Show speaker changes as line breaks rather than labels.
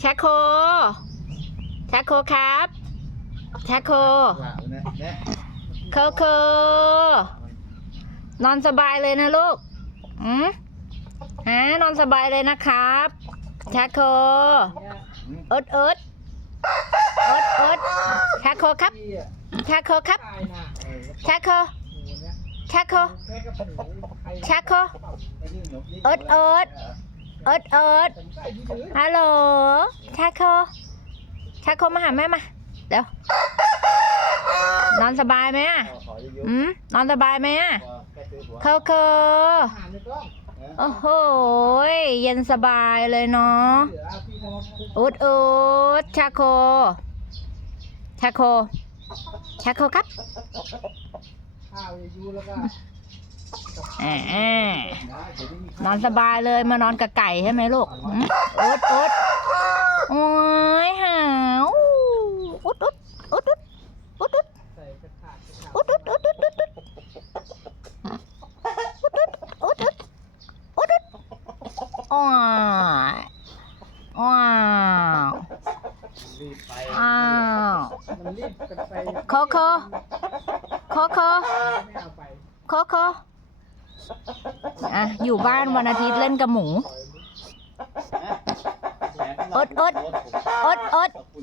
แชคโคแชคโคครับแชคโค
หลังนะเนี่ย
โคโคนอนสบายเลยนะลูกอืมฮะนอนสบายเลยนะครับแชคโคเอิดเอิดเอิดเอิดแชคโคครับแชคโคครับแชคโคแชคโคแชคโคเอิดเอิด เอิดเอิดฮัลโหลชคโคชคโคมาหาแม่มา เดี๋ยว นอนสบายไหมอะ
อื
มนอนสบายไหมอะ
ๆแค่ซื้อหัว
เคอเคอโอ้โหยเย็นสบายเลยเนาะอุดอุดชาโค ชาโค ชาโคครับ นอนสบายเลยมานอนกับไก่ใช่ไหมลูกอุดอุดโอ้ยหาวอุดอุดอุดอุดอุดอุด
ใส่กระถางกระถาง
อุดอุดอุดอุดอุดอุดอุดอุดอุดอุดอุดว้าวว้าวอ้าวโคโคโคโค
ไม่เอาไป
โคโคอ่ะ อยู่บ้านวันอาทิตย์เล่นกับหมู
อดอด
อดอดอดอด